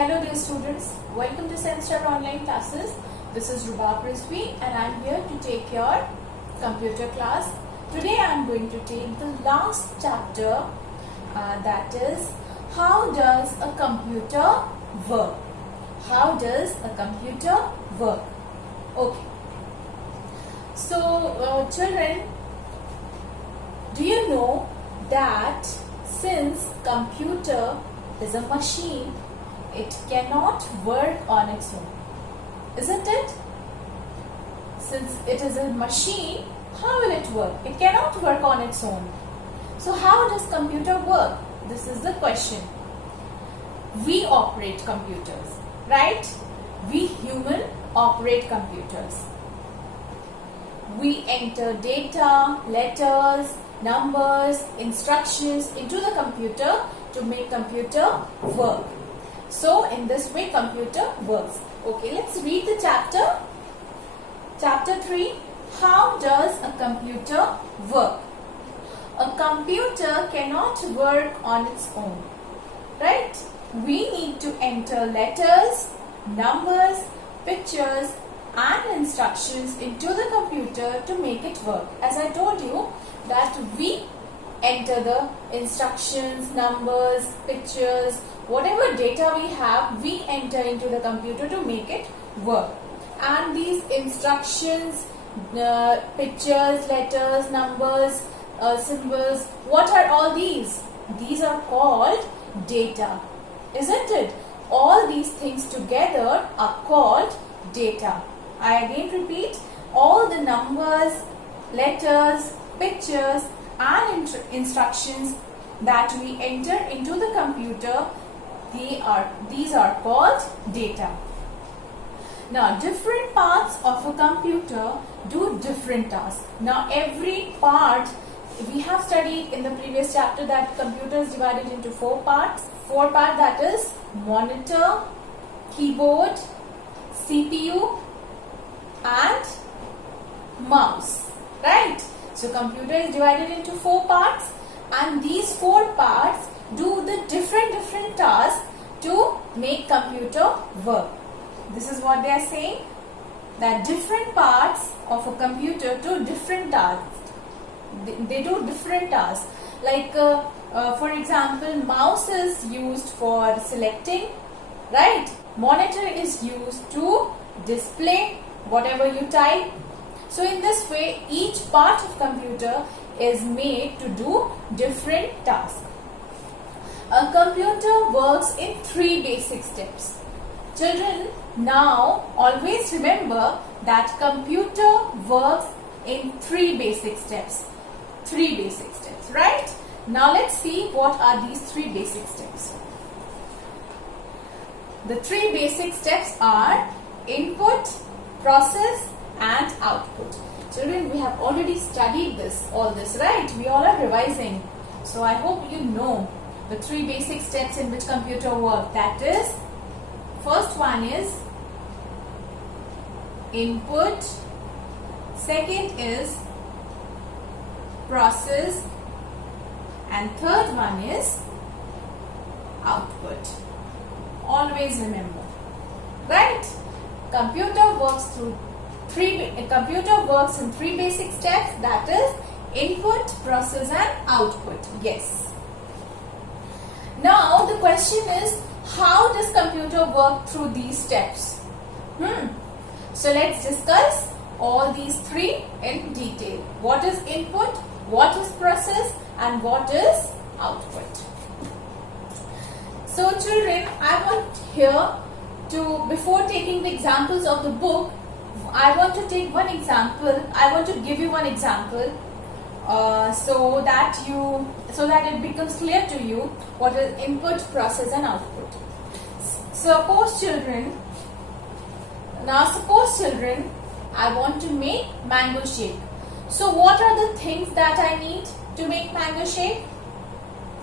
Hello dear students, welcome to Senstar online classes. This is Rubab Rizvi and I am here to take your computer class. Today I am going to take the last chapter, that is, how does a computer work? How does a computer work? Okay. So children, do you know that since computer is a machine, it cannot work on its own, isn't it? Since it is a machine, how will it work? It cannot work on its own. So how does computer work? This is the question. We operate computers, right? We human operate computers. We enter data, letters, numbers, instructions into the computer to make computer work. So in this way computer works. Okay, let's read the chapter. Chapter 3. How does a computer work? A computer cannot work on its own, right? We need to enter letters, numbers, pictures and instructions into the computer to make it work. As I told you that we enter the instructions, numbers, pictures, whatever data we have, we enter into the computer to make it work. And these instructions, pictures, letters, numbers, symbols, what are all these? These are called data, isn't it? All these things together are called data. I again repeat, all the numbers, letters, pictures and instructions that we enter into the computer, these are called data. Now, different parts of a computer do different tasks. Now, every part, we have studied in the previous chapter that computer is divided into four parts. Four parts, that is monitor, keyboard, CPU and mouse, right? So computer is divided into four parts and these four parts do the different tasks to make computer work. This is what they are saying, that different parts of a computer do different tasks. They do different tasks. Like for example, mouse is used for selecting, right? Monitor is used to display whatever you type. So in this way, each part of computer is made to do different tasks. A computer works in three basic steps. Children, now always remember that computer works in three basic steps. Three basic steps, right? Now let's see what are these three basic steps. The three basic steps are input, process and output. Children, we have already studied all this, right? We all are revising. So I hope you know the three basic steps in which computer works. That is, first one is input, second is process and third one is output. Always remember, right? Computer works in three basic steps, that is input, process and output. Yes. Now the question is, how does computer work through these steps? So let's discuss all these three in detail. What is input, what is process and what is output? So children, I want here to, before taking the examples of the book, I want to take one example. I want to give you one example so that it becomes clear to you what is input, process and output. Suppose children, I want to make mango shake. So what are the things that I need to make mango shake?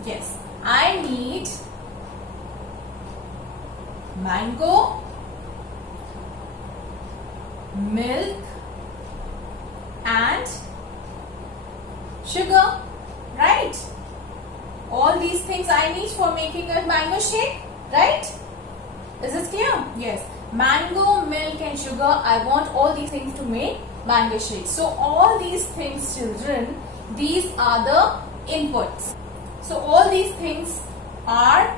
Yes, I need mango, milk and sugar, right? All these things I need for making a mango shake, right? Is this clear? Yes. Mango, milk and sugar. I want all these things to make mango shake. So all these things, children, these are the inputs. So all these things are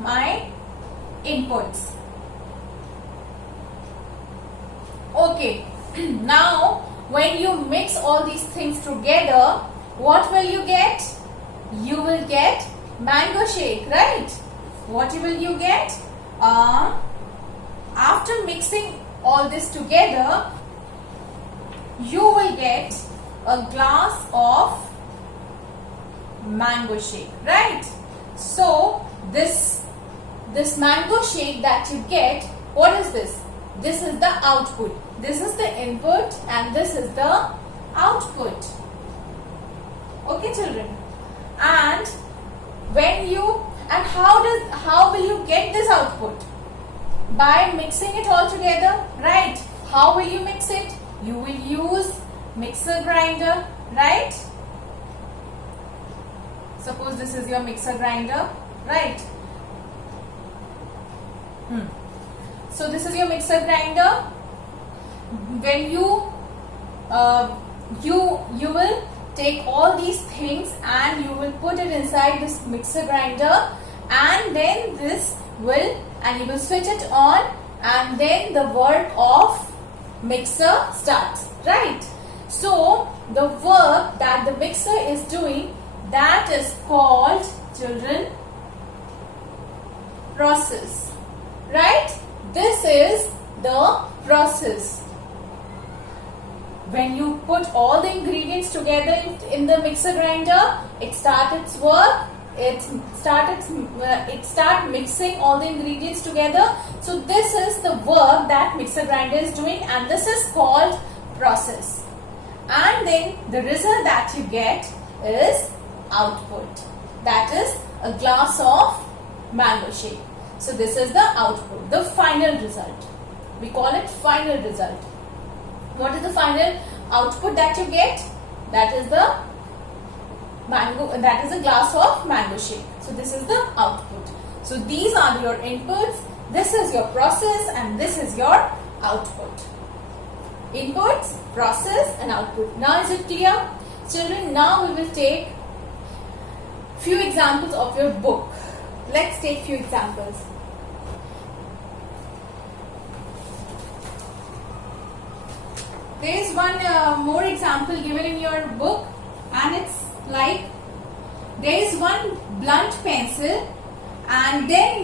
my inputs. Okay. Now when you mix all these things together, what will you get? You will get mango shake, right? What will you get? After mixing all this together, you will get a glass of mango shake, right? So this mango shake that you get, what is this? This is the output. This is the input and this is the output. Okay, children. And how will you get this output? By mixing it all together, right? How will you mix it? You will use mixer grinder, right? Suppose this is your mixer grinder, right? So this is your mixer grinder. When you will take all these things and you will put it inside this mixer grinder, and then you will switch it on, and then the work of mixer starts, right? So the work that the mixer is doing, that is called, children, process, right? This is the process. When you put all the ingredients together in the mixer grinder, it starts its work. It start mixing all the ingredients together. So this is the work that mixer grinder is doing, and this is called process. And then the result that you get is output. That is a glass of mango shake. So this is the output, the final result. We call it final result. What is the final output that you get? That is the mango. That is a glass of mango shake. So this is the output. So these are your inputs. This is your process, and this is your output. Inputs, process, and output. Now is it clear, children? Now we will take few examples of your book. Let's take few examples. There is one more example given in your book, and it's like there is one blunt pencil, and then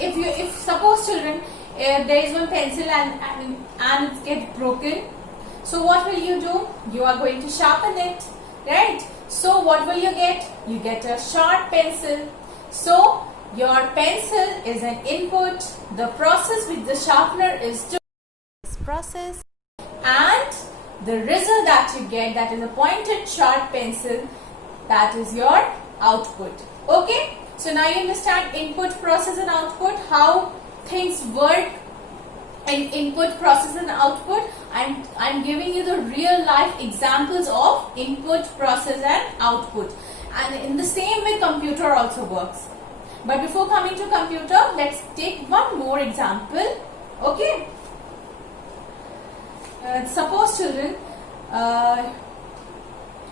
if suppose, children, there is one pencil and it gets broken. So what will you do? You are going to sharpen it, right? So what will you get? You get a sharp pencil. So your pencil is an input. The process with the sharpener is doing this process. And the result that you get, that is a pointed sharp pencil, that is your output. Okay? So now you understand input, process and output, how things work in input, process and output. I'm giving you the real life examples of input, process and output. And in the same way computer also works. But before coming to computer, let's take one more example. Okay? Suppose, children,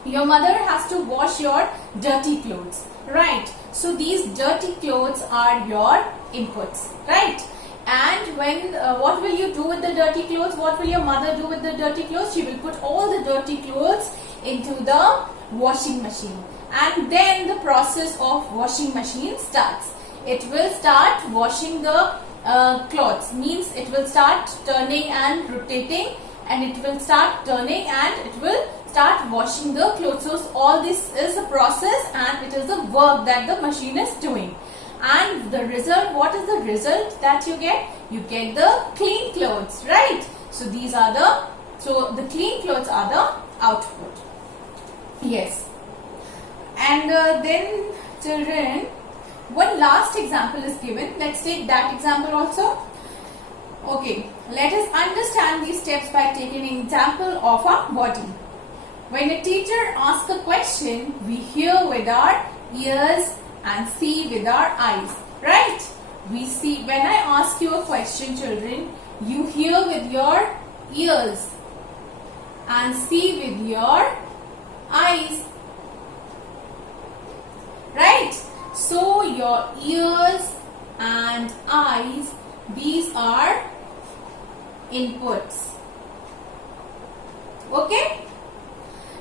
your mother has to wash your dirty clothes, right? So these dirty clothes are your inputs, right? And when what will you do with the dirty clothes? What will your mother do with the dirty clothes? She will put all the dirty clothes into the washing machine, and then the process of washing machine starts. It will start washing the clothes, means it will start turning and rotating, and it will start turning and it will start washing the clothes. So all this is the process, and it is the work that the machine is doing. And the result, what is the result that you get? You get the clean clothes, right? So these are the clean clothes are the output. Yes. And then, children, one last example is given. Let's take that example also. Okay, let us understand these steps by taking an example of our body. When a teacher asks a question, we hear with our ears and see with our eyes, right? We see, when I ask you a question, children, you hear with your ears and see with your eyes. Right? So your ears and eyes, these are inputs. Okay?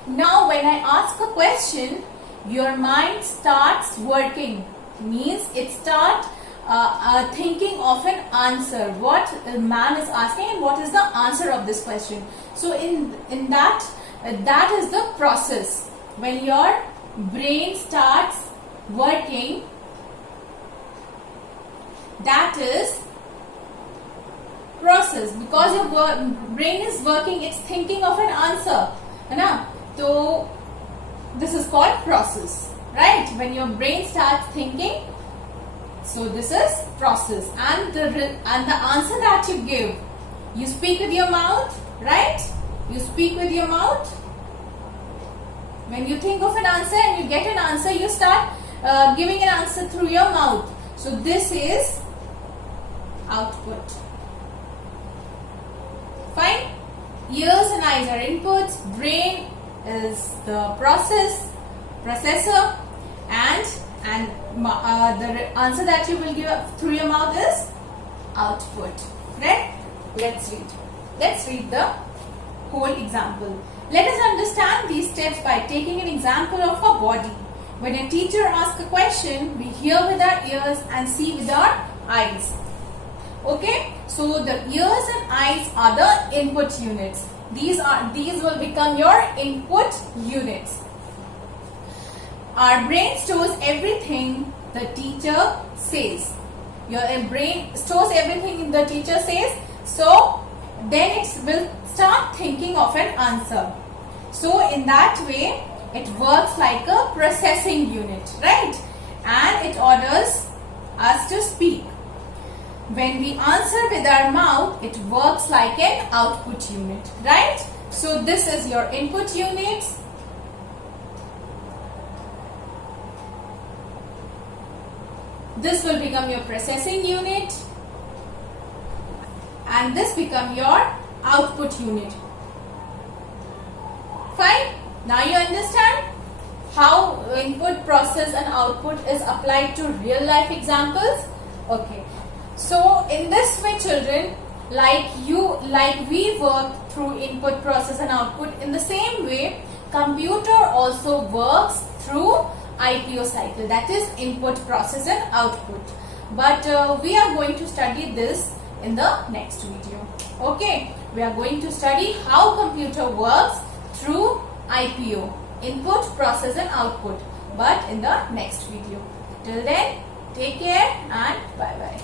Now when I ask a question, your mind starts working. Means it starts thinking of an answer. What a man is asking and what is the answer of this question. So in that, that is the process. When your brain starts working, that is process, because your brain is working, it's thinking of an answer, है ना? So this is called process, right? When your brain starts thinking, so this is process, and the answer that you give, you speak with your mouth, right? You speak with your mouth. When you think of an answer and you get an answer, you start giving an answer through your mouth. So this is output. Fine. Ears and eyes are inputs. Brain is the processor, and the answer that you will give through your mouth is output. Right? Let's read the whole example. Let us understand these steps by taking an example of a body. When a teacher asks a question, we hear with our ears and see with our eyes. Okay? So the ears and eyes are the input units. These will become your input units. Our brain stores everything the teacher says. Your brain stores everything the teacher says. So then it will start thinking of an answer. So in that way, it works like a processing unit, right? And it orders us to speak. When we answer with our mouth, it works like an output unit, right? So this is your input units. This will become your processing unit. And this become your output unit. Fine. Now you understand how input, process and output is applied to real life examples. Okay. So in this way, children, like we work through input, process and output, in the same way, computer also works through IPO cycle, that is input, process and output. But we are going to study this in the next video. Okay, we are going to study how computer works through IPO, input, process and output, but in the next video. Till then, take care and bye bye.